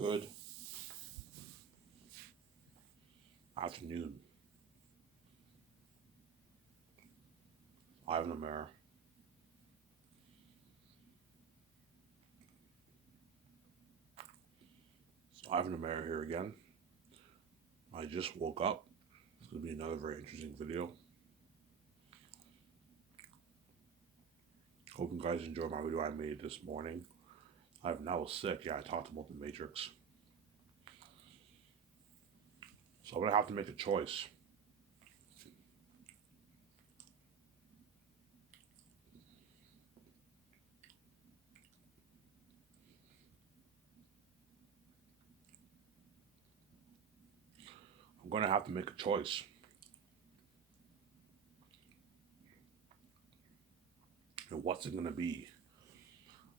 Good afternoon. Ivan Amir. So Ivan Amir here again. I just woke up. It's going to be another very interesting video. Hope you guys enjoyed my video I made this morning. I was sick. Yeah, I talked about the Matrix. So I'm going to have to make a choice. I'm going to have to make a choice. And what's it going to be?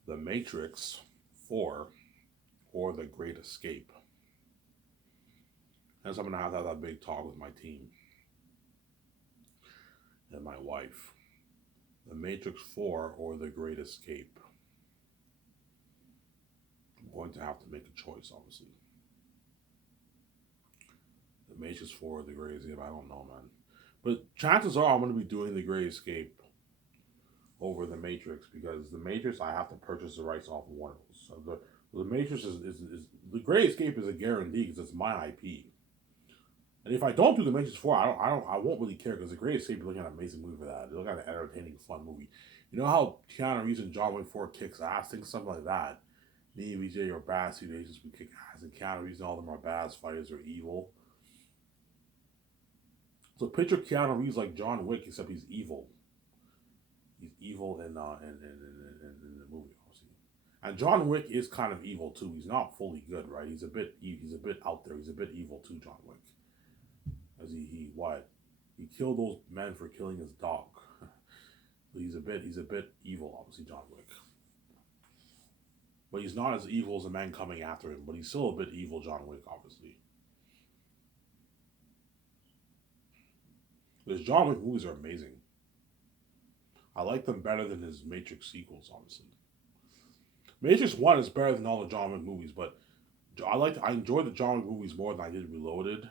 The Matrix 4 or The Great Escape? And so I'm going to have that big talk with my team and my wife. The Matrix 4 or The Great Escape? I'm going to have to make a choice, obviously. The Matrix 4 or The Great Escape? I don't know, man. But chances are I'm going to be doing The Great Escape over The Matrix, because The Matrix, I have to purchase the rights off of Warner. So the Matrix is The Great Escape is a guarantee because it's my IP. And if I don't do The Matrix 4, I won't really care, because The Great Escape is looking at an amazing movie for that. They look at an entertaining, fun movie. You know how Keanu Reeves and John Wick 4 kicks ass, things, something like that. Neo VJ or bad suit agents would kick ass, and Keanu Reeves and all of them are bad fighters or evil. So picture Keanu Reeves like John Wick, except he's evil. He's evil in the movie, obviously. And John Wick is kind of evil too. He's not fully good, right? He's a bit out there. He's a bit evil too, John Wick. As he killed those men for killing his dog. He's a bit evil, obviously, John Wick. But he's not as evil as the man coming after him. But he's still a bit evil, John Wick, obviously. His John Wick movies are amazing. I like them better than his Matrix sequels, obviously. Matrix 1 is better than all the John Wick movies, but I enjoy the John Wick movies more than I did Reloaded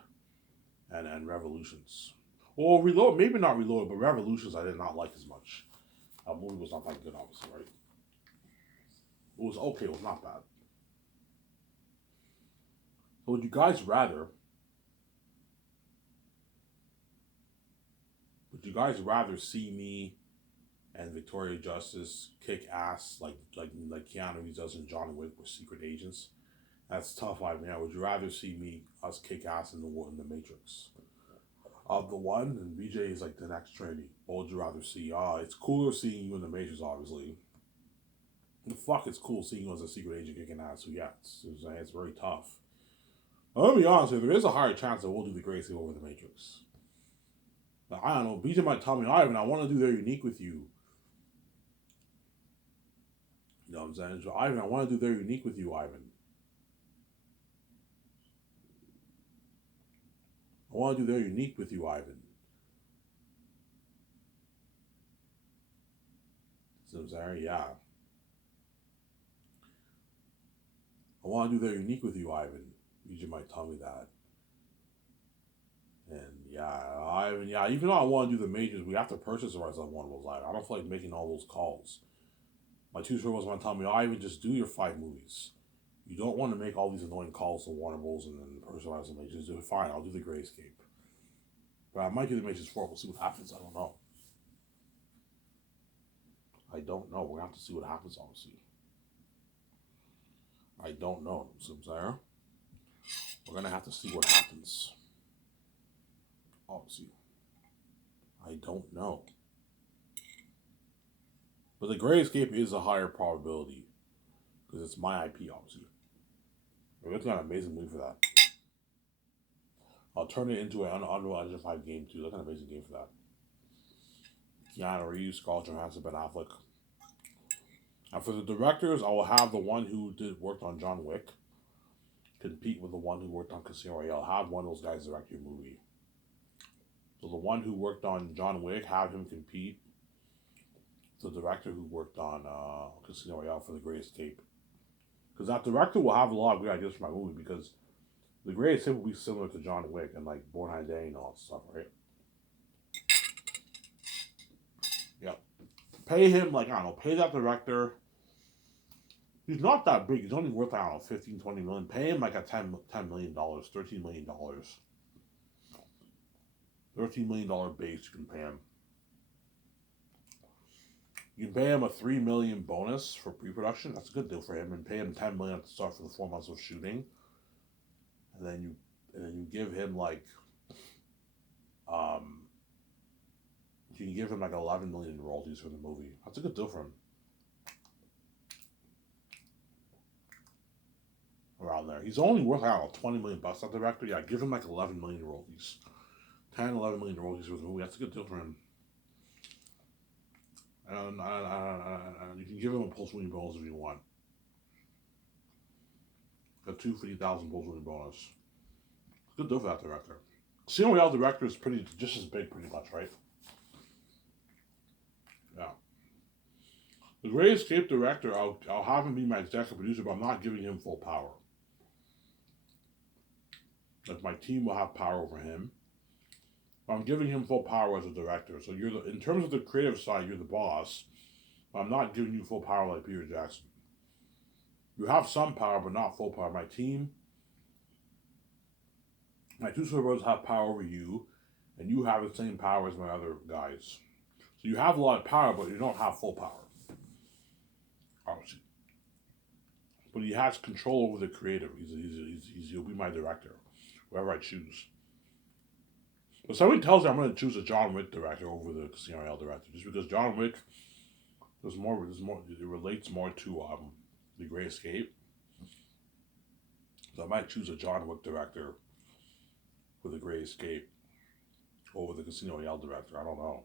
and Revolutions. Well, Reload, maybe not Reloaded, but Revolutions I did not like as much. That movie was not that good, obviously, right? It was okay, it was not bad. So would you guys rather see me and Victoria Justice kick ass like Keanu Reeves does in John Wick with secret agents? That's tough, I mean. Would you rather see us kick ass in the Matrix? The one, and BJ is like the next Trinity. What would you rather see? It's cooler seeing you in the Matrix, obviously. The fuck, it's cool seeing you as a secret agent kicking ass. So yeah, it's very tough. Now, let me be honest with you, there is a higher chance that we'll do the Great Escape over the Matrix. Now, I don't know. BJ might tell me, Ivan, I want to do their unique with you. You know what I'm saying? So, Ivan, I want to do their unique with you, Ivan. I want to do their unique with you, Ivan. So I'm saying, yeah. I want to do their unique with you, Ivan. BJ might tell me that. And yeah, Ivan, yeah, even though I want to do the majors, we have to purchase the rights on one of those. I don't feel like making all those calls. My two was want to tell me, Ivan, just do your 5 movies. You don't want to make all these annoying calls to Warner Bros. And then personalize them. Just do it. Fine, I'll do the Great Escape. But I might do the Matrix 4. We'll see what happens. I don't know. I don't know. We're going to have to see what happens, obviously. I don't know. So, Sarah, we're going to have to see what happens. Obviously. I don't know. But the Great Escape is a higher probability, because it's my IP, obviously. We're looking at an amazing movie for that. I'll turn it into an Unreal 5 game too. Look at an amazing game for that. Keanu Reeves, Scarlett Johansson, Ben Affleck. And for the directors, I will have the one who worked on John Wick compete with the one who worked on Casino Royale. Have one of those guys direct your movie. So the one who worked on John Wick, have him compete. The director who worked on Casino Royale for The Great Escape. Because that director will have a lot of great ideas for my movie because The Great Escape will be similar to John Wick and like Born Identity and all that stuff, right? Yep. Pay him like I don't know, pay that director. He's not that big. He's only worth I don't know 15, 20 million. Pay him like a $10 million, $13 million. $13 million base you can pay him. You can pay him a $3 million bonus for pre-production. That's a good deal for him, and pay him $10 million at the start for the 4 months of shooting, and then you give him like um you can give him like 11 million in royalties for the movie. That's a good deal for him. Around there, he's only worth I don't know $20 million. That director, yeah, give him like 11 million royalties, 10, 11 million royalties for the movie. That's a good deal for him. And you can give him a post-movie bonus if you want. A $250,000 post-movie bonus. Good deal for that director. Casino Royale director is pretty just as big, pretty much, right? Yeah. The Great Escape director, I'll have him be my executive producer, but I'm not giving him full power. Like my team will have power over him. I'm giving him full power as a director. So in terms of the creative side, you're the boss. But I'm not giving you full power like Peter Jackson. You have some power, but not full power. My team, my two superheroes have power over you, and you have the same power as my other guys. So you have a lot of power, but you don't have full power. Obviously. But he has control over the creative. He'll be my director, whoever I choose. But somebody tells me I'm going to choose a John Wick director over the Casino Royale director, just because John Wick it relates more to The Great Escape. So I might choose a John Wick director for The Great Escape over the Casino Royale director. I don't know.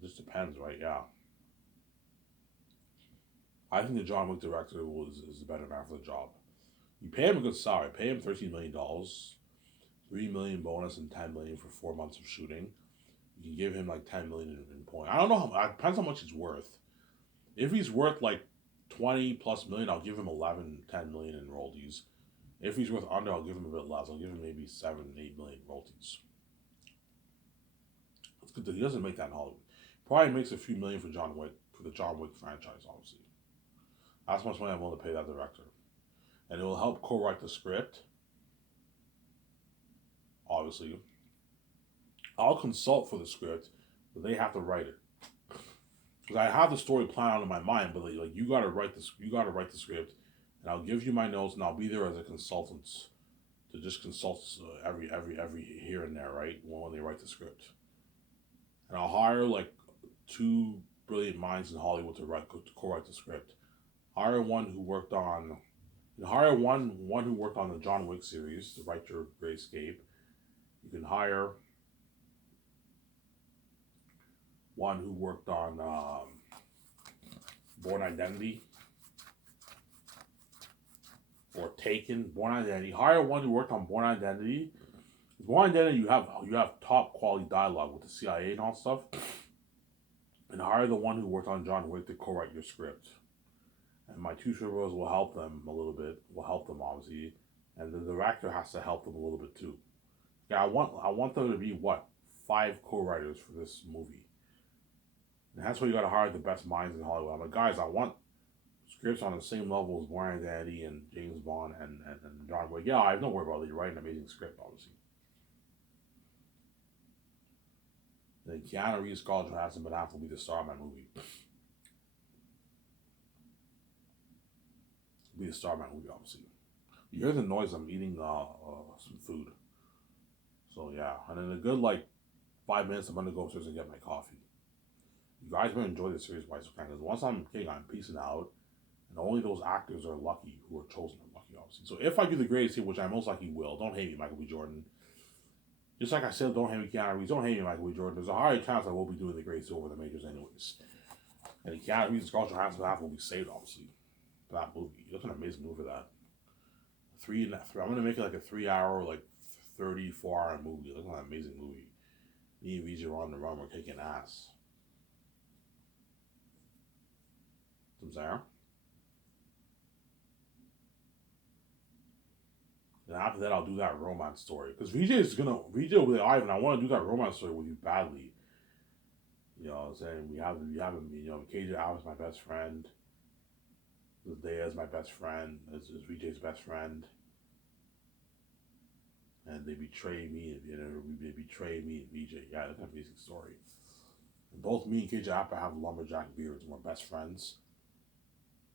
It just depends, right? Yeah. I think the John Wick director is the better man for the job. You pay him a good salary. Pay him $13 million, $3 million bonus, and $10 million for 4 months of shooting. You can give him like $10 million in point. I don't know it depends how much he's worth. If he's worth like 20 plus million, I'll give him 11, 10 million in royalties. If he's worth under, I'll give him a bit less. I'll give him maybe 7, 8 million royalties. That's good. He doesn't make that in Hollywood. Probably makes a few million for John Wick, for the John Wick franchise, obviously. That's how much money I'm willing to pay that director. And it will help co-write the script. Obviously. I'll consult for the script, but they have to write it. Because I have the story planned out in my mind, but like you gotta write the script, and I'll give you my notes, and I'll be there as a consultant to just consult every here and there, right? When they write the script, and I'll hire like 2 brilliant minds in Hollywood to co-write the script. Hire one who worked on the John Wick series to write your Great Escape. You can hire one who worked on Born Identity or Taken. Born Identity. Hire one who worked on Born Identity. Born Identity, you have top quality dialogue with the CIA and all stuff. And hire the one who worked on John Wick to co-write your script. And my 2 superheroes will help them a little bit. Will help them obviously, and the director has to help them a little bit too. Yeah, I want there to be 5 co-writers for this movie. And that's why you gotta hire the best minds in Hollywood. I'm like, guys, I want scripts on the same level as Born Identity and James Bond and John Wick. Yeah, I have no worry about it. You're writing an amazing script, obviously. Then Keanu Reeves, Scarlett Johansson, Ben Affleck will be the star of my movie. Be the star of my movie, obviously. You hear the noise, I'm eating some food. So yeah, and in a good 5 minutes, I'm gonna go upstairs and get my coffee. You guys will enjoy the series by kind because once I'm king, I'm peacing out, and only those actors are lucky who are chosen are lucky, obviously. So if I do the Great Escape, which I most likely will, don't hate me, Michael B. Jordan. Just like I said, don't hate me, Keanu Reeves. Don't hate me, Michael B. Jordan. There's a higher chance I will be doing the Great Escape over the majors, anyways. And Keanu Reeves and Scarlett Johansson will be saved, obviously. For that movie, that's an amazing movie for that. I'm gonna make it like a 3-hour, 34-hour movie. That's an amazing movie. Me and VJ are on the run. We're kicking ass. From there. And after that, I'll do that romance story. Because VJ will be like, Ivan, I want to do that romance story with you badly. You know what I'm saying? We have him, KJ Al's my best friend. Zendaya is my best friend. Is VJ's best friend. And they betray me, they betray me and VJ. Yeah, that's an amazing story. And both me and KJ Appa have lumberjack beards and we're best friends.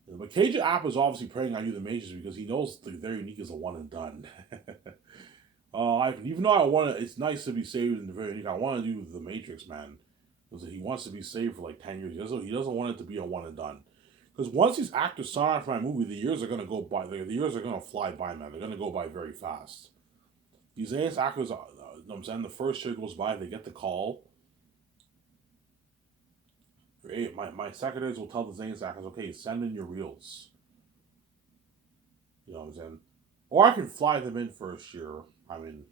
But KJ Appa is obviously preying on you, the Mages, because he knows that their unique is a one and done. Even though I want to, it's nice to be saved in the very unique. I want to do the Matrix, man, because he wants to be saved for like 10 years. He doesn't want it to be a one and done. Because once these actors sign on for my movie, the years are gonna go by. The years are gonna fly by, man. They're gonna go by very fast. These AS actors, you know what I'm saying, the first year goes by, they get the call. My secretaries will tell the Zane's actors, okay, send in your reels. You know what I'm saying? Or I can fly them in first year. I mean,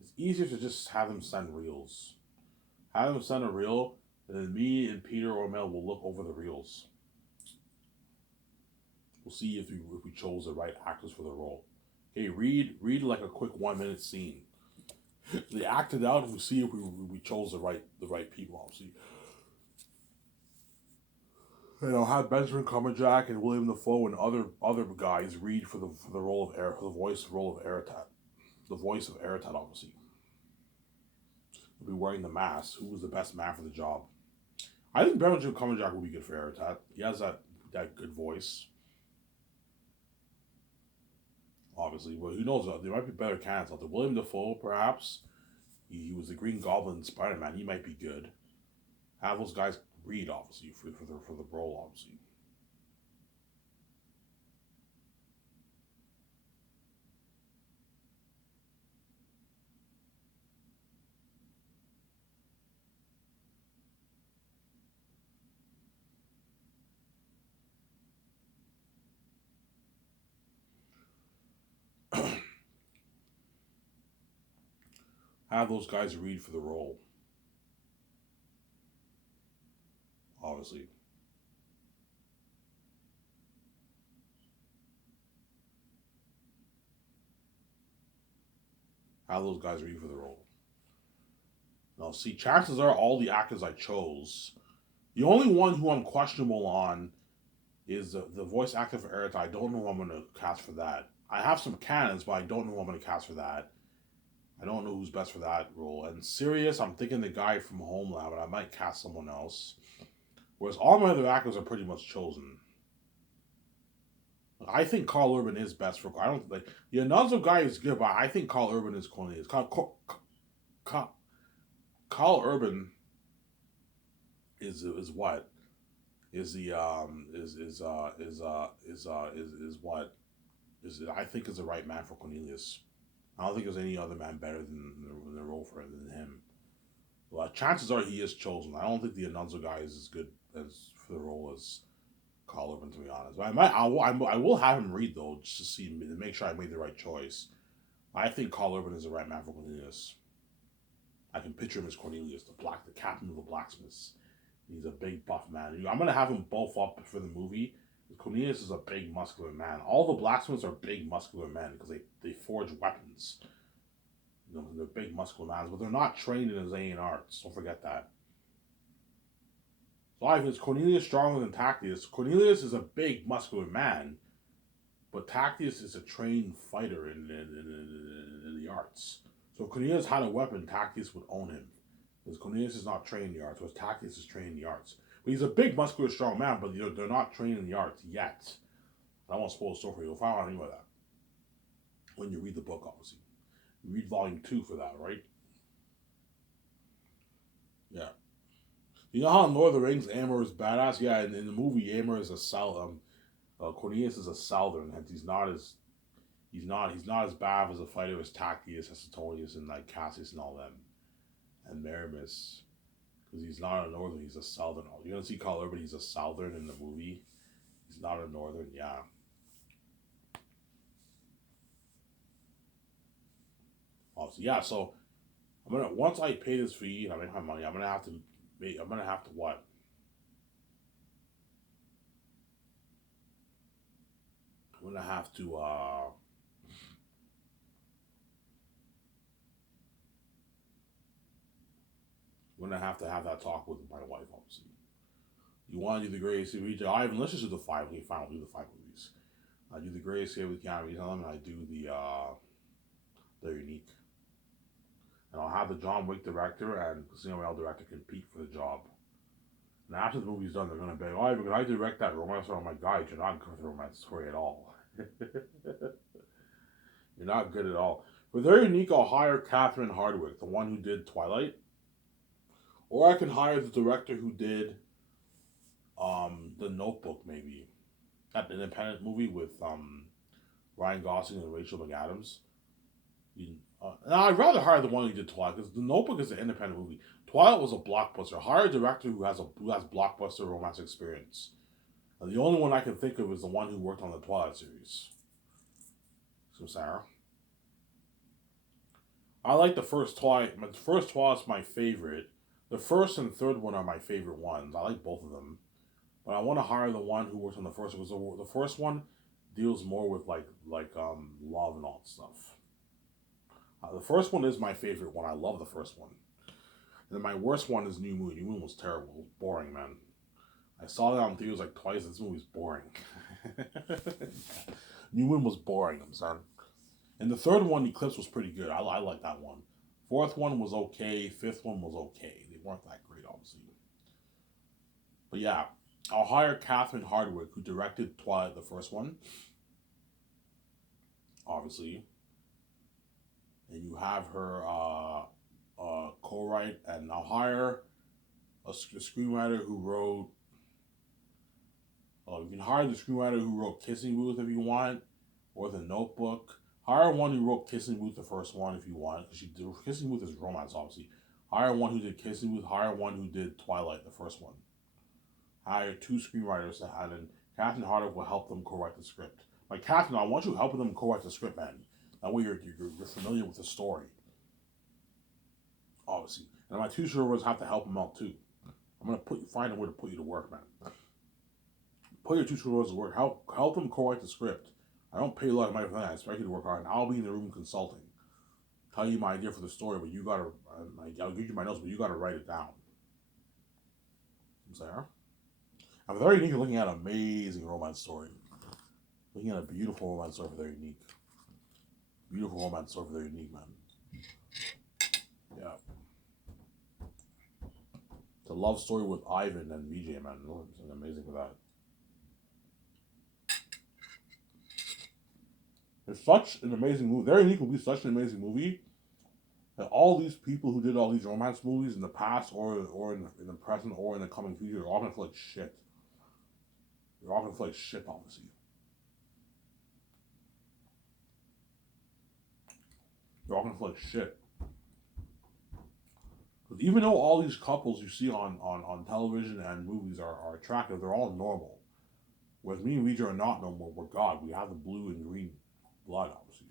it's easier to just have them send reels. Have them send a reel, and then me and Peter or Mel will look over the reels. We'll see if we chose the right actors for the role. Okay, read like a quick 1 minute scene. They acted out, and we see if we chose the right people. Obviously. And I'll have Benjamin Cumberbatch and William Dafoe and other guys read for the role of the role of Aratat. The voice of Aratat, obviously. He'll be wearing the mask. Who was the best man for the job? I think Benjamin Cumberbatch will be good for Aratat. He has that good voice. Obviously, but who knows? There might be better candidates out there. William Dafoe, perhaps. He was the Green Goblin in Spider-Man. He might be good. Have those guys read, obviously, for the role, obviously. Have those guys read for the role, obviously. Have those guys read for the role. Now, see, chances are all the actors I chose, the only one who I'm questionable on is the voice actor for Earth. I don't know who I'm going to cast for that. I have some canons, but I don't know who I'm going to cast for that. I don't know who's best for that role. And Sirius, I'm thinking the guy from Homeland, but I might cast someone else. Whereas all my other actors are pretty much chosen. I think Carl Urban is best for. I don't like the Anonzo guy is good, but I think Carl Urban is Cornelius. Carl Urban is what is the is what is I think is the right man for Cornelius. I don't think there's any other man better than the role for than him. Well, chances are he is chosen. I don't think the Anonzo guy is as good as for the role as Carl Urban, to be honest. But I will have him read though, just to see to make sure I made the right choice. I think Carl Urban is the right man for Cornelius. I can picture him as Cornelius, the captain of the blacksmiths. He's a big buff man. I'm gonna have them both up for the movie. Cornelius is a big muscular man. All the blacksmiths are big muscular men because they forge weapons. You know, they're big muscular men, but they're not trained in Zayn arts. Don't forget that. So is Cornelius stronger than Tactius? Cornelius is a big muscular man, but Tactius is a trained fighter in the arts. So if Cornelius had a weapon, Tactius would own him. Because Cornelius is not trained in the arts, whereas Tactius is trained in the arts. But he's a big, muscular, strong man, but they're not trained in the arts yet. I won't spoil the story for you. You'll find out anyway that when you read the book, obviously. You read volume 2 for that, right? Yeah. You know how in Lord of the Rings, Amor is badass? Yeah, in the movie, Amor is a Cornelius is a Southern, and he's not as bad as a fighter as Tactius, as Suetonius, and like Cassius and all them, and Maramis, because he's not a Northern, he's a Southern. You're gonna see Carl Urban, he's a Southern in the movie. He's not a Northern, yeah. Also, yeah. So once I pay this fee and I make my money, I'm gonna have to what? I'm gonna have to have that talk with my wife. Obviously, you want to do the greatest hit? I even let's just do the five. Okay, fine. We'll do the five movies. I do the greatest hit with Keanu Reeves on them, and I do the unique. And I'll have the John Wick director and Casino Royale director compete for the job. And after the movie's done, they're gonna be, oh, because I direct that romance story. I'm like, guys, you're not good with the romance story at all. You're not good at all. For their unique, I'll hire Catherine Hardwicke, the one who did Twilight, or I can hire the director who did The Notebook, maybe that independent movie with Ryan Gosling and Rachel McAdams. Now I'd rather hire the one who did Twilight because The Notebook is an independent movie. Twilight was a blockbuster. Hire a director who has blockbuster romance experience. And the only one I can think of is the one who worked on the Twilight series. So Sarah, I like the first Twilight. The first Twilight's my favorite. The first and third one are my favorite ones. I like both of them, but I want to hire the one who worked on the first one because the first one deals more with love and all that stuff. The first one is my favorite one. I love the first one. And then my worst one is New Moon. New Moon was terrible. It was boring, man. I saw that on theaters like twice. This movie's boring. New Moon was boring, I'm sorry. And the third one, Eclipse, was pretty good. I like that one. Fourth one was okay. Fifth one was okay. They weren't that great, obviously. But yeah, I'll hire Catherine Hardwicke, who directed Twilight, the first one, obviously. And you have her co-write, and I'll hire a screenwriter who wrote. You can hire the screenwriter who wrote Kissing Booth if you want, or The Notebook. Hire one who wrote Kissing Booth, the first one, if you want. Kissing Booth is romance, obviously. Hire one who did Kissing Booth. Hire one who did Twilight, the first one. Hire two screenwriters and Catherine Hardwicke will help them co-write the script. Like Catherine, I want you helping them co-write the script, man. That way you're familiar with the story. Obviously. And my two screenwriters have to help them out too. I'm gonna find a way to put you to work, man. Put your two screenwriters to work. Help them co-write the script. I don't pay a lot of money for that. I expect you to work hard, and I'll be in the room consulting. Tell you my idea for the story, but you gotta. I'll give you my notes, but you gotta write it down. I'm sorry. I'm very unique. Looking at an amazing romance story. Looking at a beautiful romance story for their unique. Beautiful romance story for their unique, man. Yeah. It's a love story with Ivan and VJ, man. It's amazing for that. It's such an amazing movie. Very Unique will be such an amazing movie that all these people who did all these romance movies in the past or in the present or in the coming future are all gonna feel like shit. They're all gonna feel like shit, obviously. They're all gonna feel like shit. Because even though all these couples you see on television and movies are attractive, they're all normal. Whereas me and Vijay are not normal. We're God. We have the blue and green blood, obviously.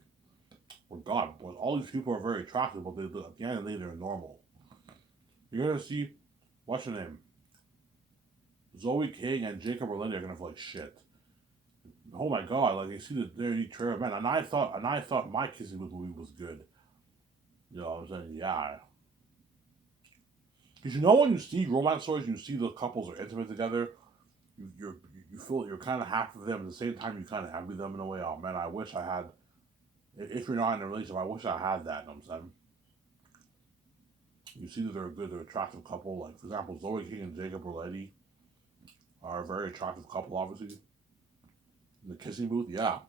We're God. But all these people are very attractive, but at the end of the day, they're normal. You're gonna see, what's her name? Zoe King and Jacob Orlando are gonna feel like shit. Oh my God! Like you see their new trailer, man. And I thought my Kissing Booth movie was good. You know what I'm saying? Yeah. Because you know when you see romance stories, you see the couples are intimate together. You feel you're kind of happy for them. At the same time, you kind of envy them in a way. Oh man, I wish I had. If you're not in a relationship, I wish I had that. You know what I'm saying? You see that they're a good, they're an attractive couple. Like for example, Zoe King and Jacob Orlando are a very attractive couple, obviously. In the Kissing Booth, yeah.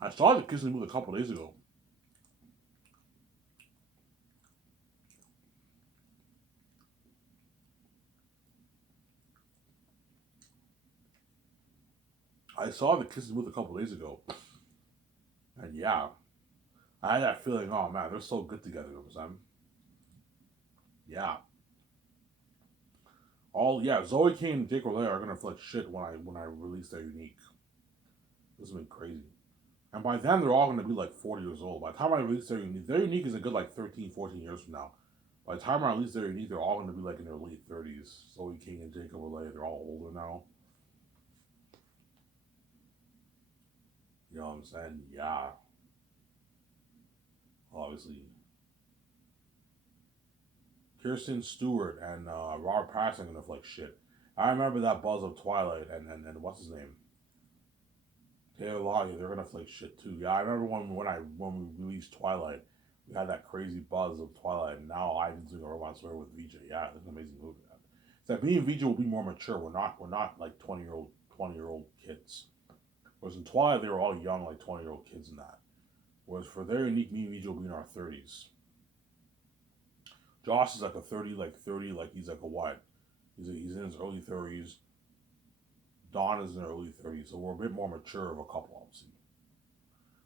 I saw the Kissing Booth a couple days ago. I saw the Kissing Booth a couple days ago. And yeah, I had that feeling, oh man, they're so good together, you know what I'm saying? Yeah. Zoe King and Jake Orlando are gonna feel like shit when I release their unique. This has been crazy. And by then they're all gonna be like 40 years old. By the time I release their unique is a good like 13, 14 years from now. By the time I release their unique, they're all gonna be like in their late 30s. Zoe King and Jacob Orlando, they're all older now. You know what I'm saying? Yeah. Obviously. Kirsten Stewart and Robert Pattinson gonna flick shit. I remember that buzz of Twilight and what's his name? Taylor Lautner, they're gonna flick shit too. Yeah, I remember when we released Twilight, we had that crazy buzz of Twilight, and now Ivan's doing a romance story with VJ. Yeah, it's an amazing movie. It's that me and VJ will be more mature. We're not like 20-year old kids. Whereas in Twilight they were all young, like 20-year-old kids in that. Whereas for their unique, me and VJ will be in our 30s. Josh is like a 30, like he's like a what? He's in his early 30s. Dawn is in her early 30s, so we're a bit more mature of a couple, obviously.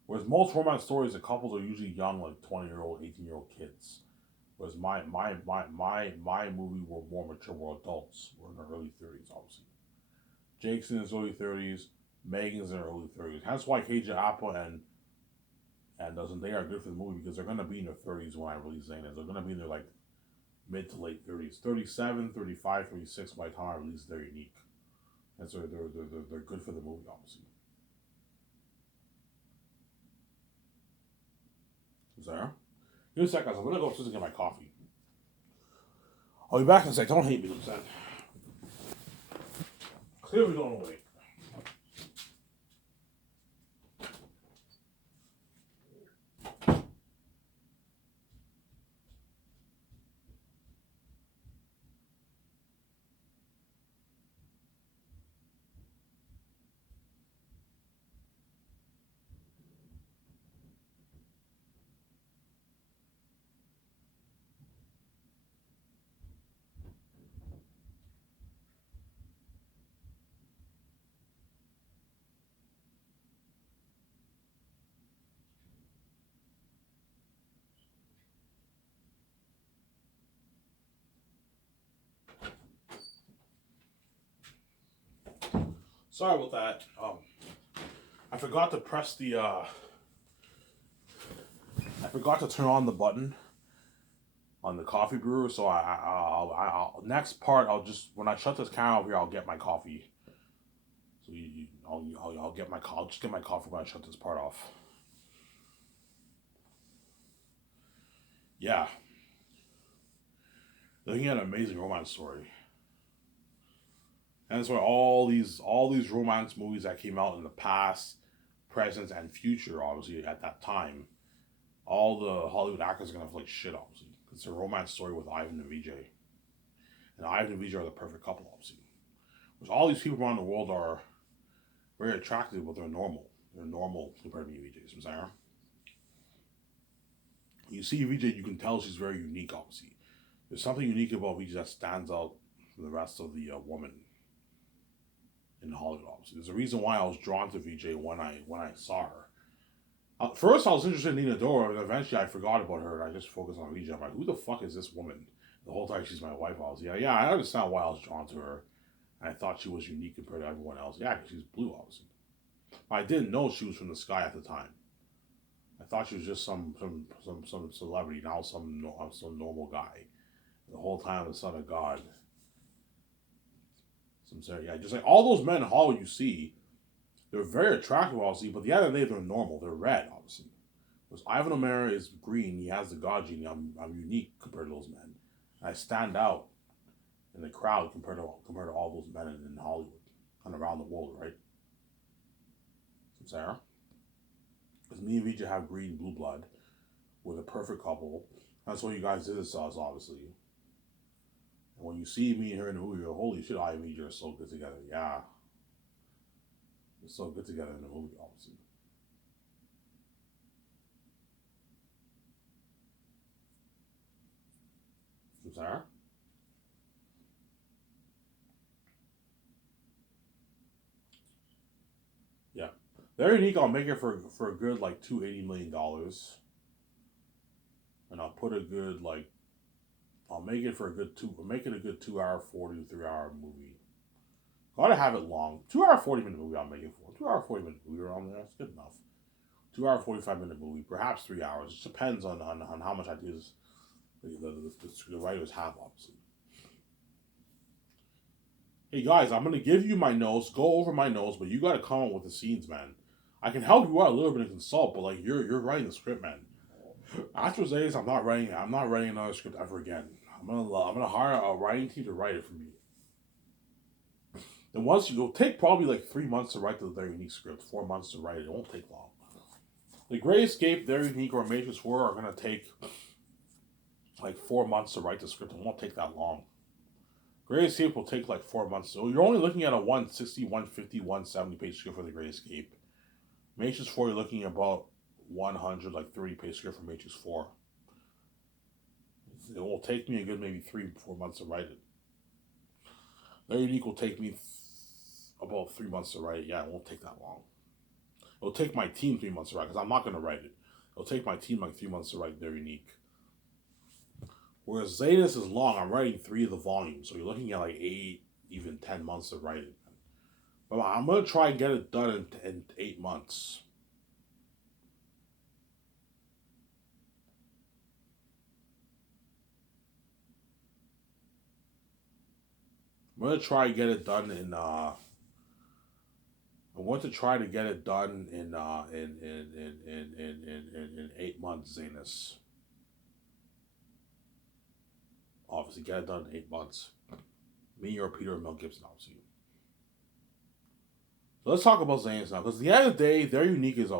Whereas most romance stories, the couples are usually young, like 20-year-old, 18-year-old kids. Whereas my movie, we're more mature, we're adults. We're in our early 30s, obviously. Jake's in his early 30s. Megan's in her early 30s. That's why KJ Apple and Zendaya are good for the movie, because they're going to be in their 30s when I release Zayn. They're going to be in their like mid to late 30s. 37, 35, 36 by the time I release They're Unique. And so they're good for the movie, obviously. Sarah? Give me a sec, guys. I'm going to go upstairs and get my coffee. I'll be back in a sec. Don't hate me, Lieutenant. Clearly going away. Sorry about that. I forgot to press the. I forgot to turn on the button on the coffee brewer. So I'll next part. I'll just when I shut this camera over here, I'll get my coffee. So I'll get my I'll just get my coffee when I shut this part off. Yeah, looking at an amazing romance story. And that's why all these romance movies that came out in the past, present, and future, obviously at that time, all the Hollywood actors are gonna have like shit, obviously. It's a romance story with Ivan and VJ, and Ivan and VJ are the perfect couple, obviously. Which all these people around the world are very attractive, but they're normal. They're normal compared to me and VJ. So you see VJ, you can tell she's very unique, obviously. There's something unique about VJ that stands out from the rest of the woman in Hollywood, obviously. There's a reason why I was drawn to VJ when I saw her. First, I was interested in Nina Dora, and eventually I forgot about her, and I just focused on VJ. I'm like, who the fuck is this woman? The whole time she's my wife, I was, yeah, I understand why I was drawn to her. And I thought she was unique compared to everyone else. Yeah, because she's blue, obviously. But I didn't know she was from the sky at the time. I thought she was just some celebrity, now some normal guy. The whole time the son of God. Yeah, just like all those men in Hollywood you see, they're very attractive, obviously, but at the end of the day, they're normal. They're red, obviously. Because Ivan O'Mara is green. He has the God gene. I'm unique compared to those men. I stand out in the crowd compared to all those men in Hollywood and around the world, right? Sarah? Because me and VJ have green blue blood. We're the perfect couple. That's what you guys did to us, obviously. And when you see me and her in the movie, you're holy shit, I and VJ are so good together. Yeah. We're so good together in the movie, obviously. Sarah? Yeah. They're unique. I'll make it for a good like $280 million. And I'll put a good like I'll make it for a good two. Make it a good 2 hour 40 3 hour movie. Gotta have it long. 2 hour 40 minute movie. I'll make it for 2 hour 40 minute movie around there. That's good enough. 2 hour 45 minute movie. Perhaps 3 hours. It just depends on how much ideas the writers have, obviously. Hey guys, I'm gonna give you my notes. Go over my notes, but you gotta come up with the scenes, man. I can help you out a little bit and consult, but like you're writing the script, man. After Zanus, I'm not writing. I'm not writing another script ever again. I'm gonna hire a writing team to write it for me. And once you'll take probably like 3 months to write the Very Unique script, 4 months to write it. It won't take long. The Great Escape, Very Unique, or Matrix 4 are gonna take like 4 months to write the script. It won't take that long. Great Escape will take like 4 months. So you're only looking at a 160, 150, 170 page script for the Great Escape. Matrix 4, you're looking at about 100, like 30 page script for Matrix 4. It will take me a good maybe 3-4 months to write it. Very Unique will take me about 3 months to write it. Yeah, it won't take that long. It'll take my team 3 months to write because I'm not going to write it. It'll take my team like 3 months to write Very Unique. Whereas Zanus is long. I'm writing 3 of the volumes, so you're looking at like 8, even 10 months to write it. But I'm going to try and get it done in 8 months. I'm going to try and get it done in I want to try to get it done in 8 months, Zanus. Obviously, get it done in 8 months. Me or Peter or Mel Gibson, obviously. So let's talk about Zanus now, because at the end of the day, Very Unique is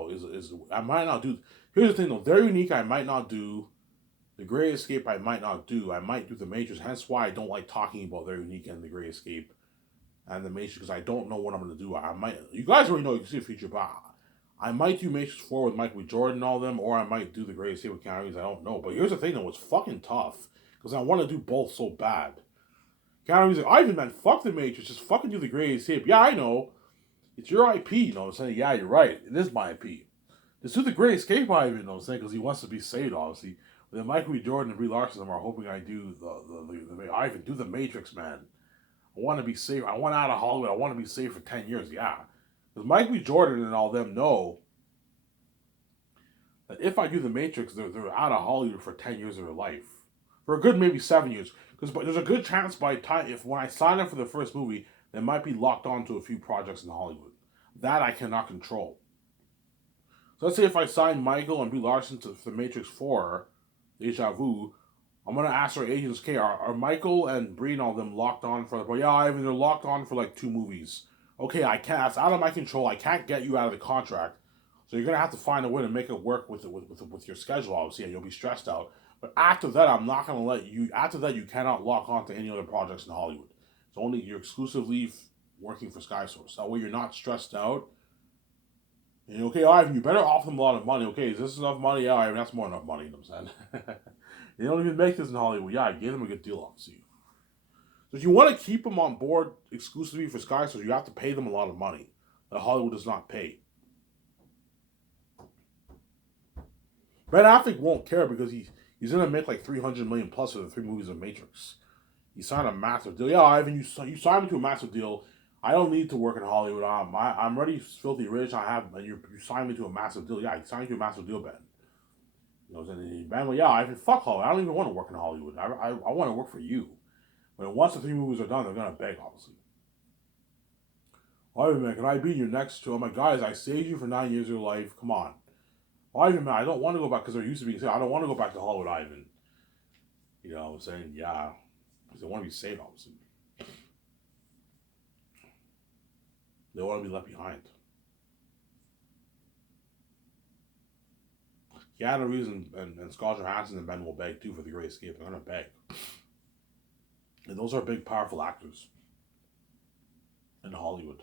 I might not do. Here's the thing though, Very Unique I might not do. The Great Escape I might not do. I might do the Matrix. Hence why I don't like talking about Very Unique and the Great Escape and the Matrix, because I don't know what I'm gonna do. I might. You guys already know you can see the future, but I might do Matrix 4 with Michael B. Jordan and all them, or I might do the Great Escape with Keanu Reeves. I don't know. But here's the thing though, it's fucking tough because I want to do both so bad. Keanu Reeves like, Ivan, man, fuck the Matrix, just fucking do the Great Escape. Yeah, I know. It's your IP, you know what I'm saying? Yeah, you're right. It is my IP. Just do the Great Escape, Ivan, you know what I'm saying? Because he wants to be saved, obviously. But then Michael B. Jordan and Brie Larson are hoping I do the Ivan, do the Matrix, man. I want to be safe. I want out of Hollywood. I want to be safe for 10 years. Yeah. Because Michael B. Jordan and all them know that if I do the Matrix, they're out of Hollywood for 10 years of their life. For a good maybe 7 years. Because there's a good chance by time, if when I sign up for the first movie, they might be locked on to a few projects in Hollywood. That I cannot control. So let's say if I sign Michael and Brie Larson to The Matrix 4, Deja Vu, I'm going to ask our agents, okay, are Michael and Brie and all them locked on for, well, yeah, I mean, they're locked on for like 2 movies. Okay, I can't, that's out of my control. I can't get you out of the contract. So you're going to have to find a way to make it work with your schedule, obviously, and you'll be stressed out. But after that, I'm not going to let you, after that, you cannot lock on to any other projects in Hollywood. It's only, you're exclusively working for Sky Source. That way you're not stressed out. And okay, Ivan, you better offer them a lot of money. Okay, is this enough money? Yeah, Ivan, that's more than enough money, you know what I'm saying? They don't even make this in Hollywood. Yeah, I gave them a good deal, obviously. So if you want to keep them on board exclusively for Sky Source, you have to pay them a lot of money that Hollywood does not pay. Ben Affleck won't care because he's gonna make like $300 million plus for the 3 movies of Matrix. He signed a massive deal. Yeah, Ivan, you signed me to a massive deal. I don't need to work in Hollywood. I'm already filthy rich. You signed me to a massive deal. Yeah, you signed me to a massive deal, Ben. You know, and Ben, well, yeah, Ivan, fuck Hollywood. I don't even want to work in Hollywood. I want to work for you. But once the 3 movies are done, they're gonna beg, obviously. Ivan, man, can I be your next two? I'm like, guys, I saved you for 9 years of your life. Come on. Ivan, man, I don't want to go back because they're used to being saved. I don't want to go back to Hollywood, Ivan. You know what I'm saying? Yeah. Because they want to be saved, obviously. They want to be left behind. Keanu Reeves and Scarlett Johansson and Ben will beg too for the Great Escape. They're going to beg. And those are big, powerful actors in Hollywood.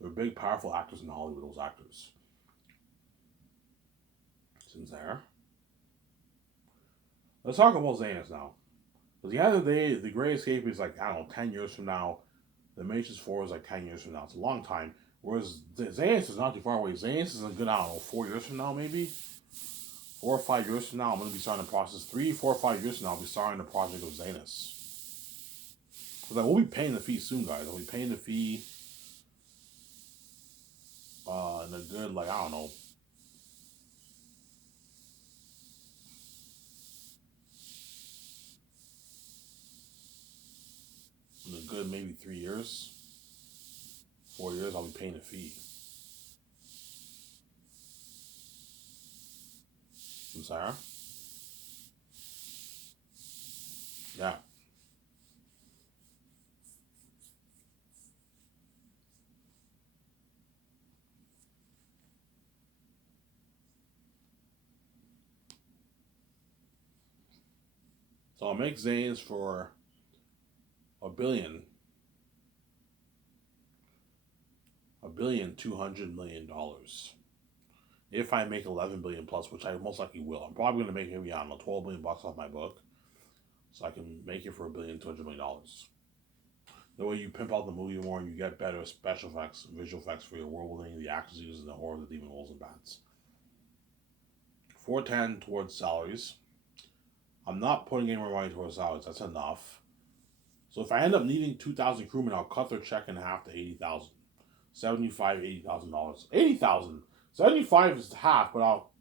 They're big, powerful actors in Hollywood, those actors. Since there. Let's talk about Zanus now. At the end of the day, the Great Escape is like, I don't know, 10 years from now. The Matrix 4 is like 10 years from now. It's a long time. Whereas Zanus is not too far away. Zanus is a good, I don't know, 4 years from now, maybe? 4 or 5 years from now, I'm going to be starting the process. 3, 4, or 5 years from now, I'll be starting the project of Zanus. Because I will be paying the fee soon, guys. I'll be paying the fee in a good, like, I don't know, in a good maybe 3 years, 4 years, I'll be paying a fee. I'm sorry? Yeah. So I'll make Zanes for $1,200,000,000. If I make 11 billion plus, which I most likely will, I'm probably going to make maybe, I don't know, 12 billion bucks off my book, so I can make it for $1,200,000,000. The way you pimp out the movie more and you get better special effects, visual effects for your world building, the actors using the horror, the demon wolves and bats. 410 towards salaries. I'm not putting any more money towards salaries. That's enough. So if I end up needing 2,000 crewmen, I'll cut their check in half to 80,000. 75, $80,000. 80,000. 75 is half, but I'll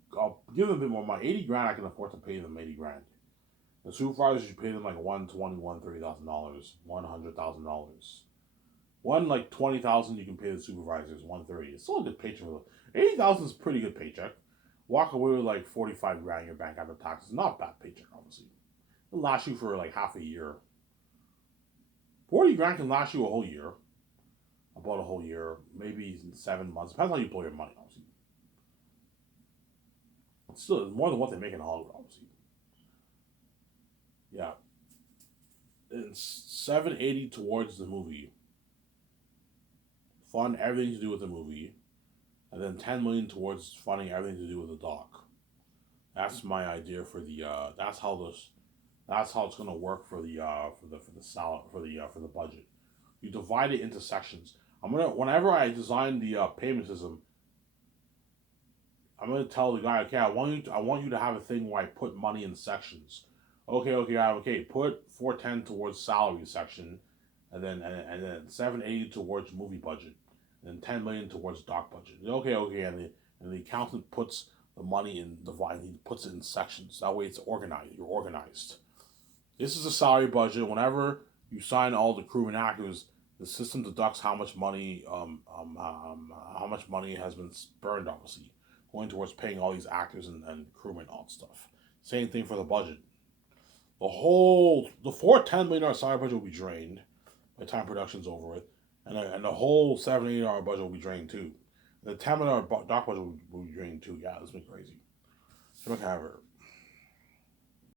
give them a bit more money. 80 grand I can afford to pay them 80 grand. The supervisors you pay them like $120,000, $130,000. One like 20,000 you can pay the supervisors, 130. It's still a good paycheck. 80,000 is a pretty good paycheck. Walk away with like 45 grand in your bank after taxes. Not a bad paycheck, obviously. It'll last you for like half a year. 40 grand can last you a whole year. About a whole year, maybe 7 months. Depends how you blow your money, obviously. It's still more than what they make in Hollywood, obviously. Yeah. It's 780 towards the movie. Fund everything to do with the movie. And then 10 million towards funding everything to do with the doc. That's my idea for the that's how it's gonna work for the salad for the budget. You divide it into sections. Whenever I design the payment system, I'm gonna tell the guy, okay, I want you to have a thing where I put money in sections. Okay. Put 410 towards salary section, and then 780 towards movie budget, and then 10 million towards doc budget. Okay, and the accountant puts the money in he puts it in sections. That way it's organized. You're organized. This is a salary budget. Whenever you sign all the crewmen actors, the system deducts how much money has been burned, obviously, going towards paying all these actors and crewmen, all that stuff. Same thing for the budget. The $410 million salary budget will be drained by the time production's over with, and the whole $7 million budget will be drained too. The $10 million doc budget will be drained too. Yeah, it's been crazy. So, however,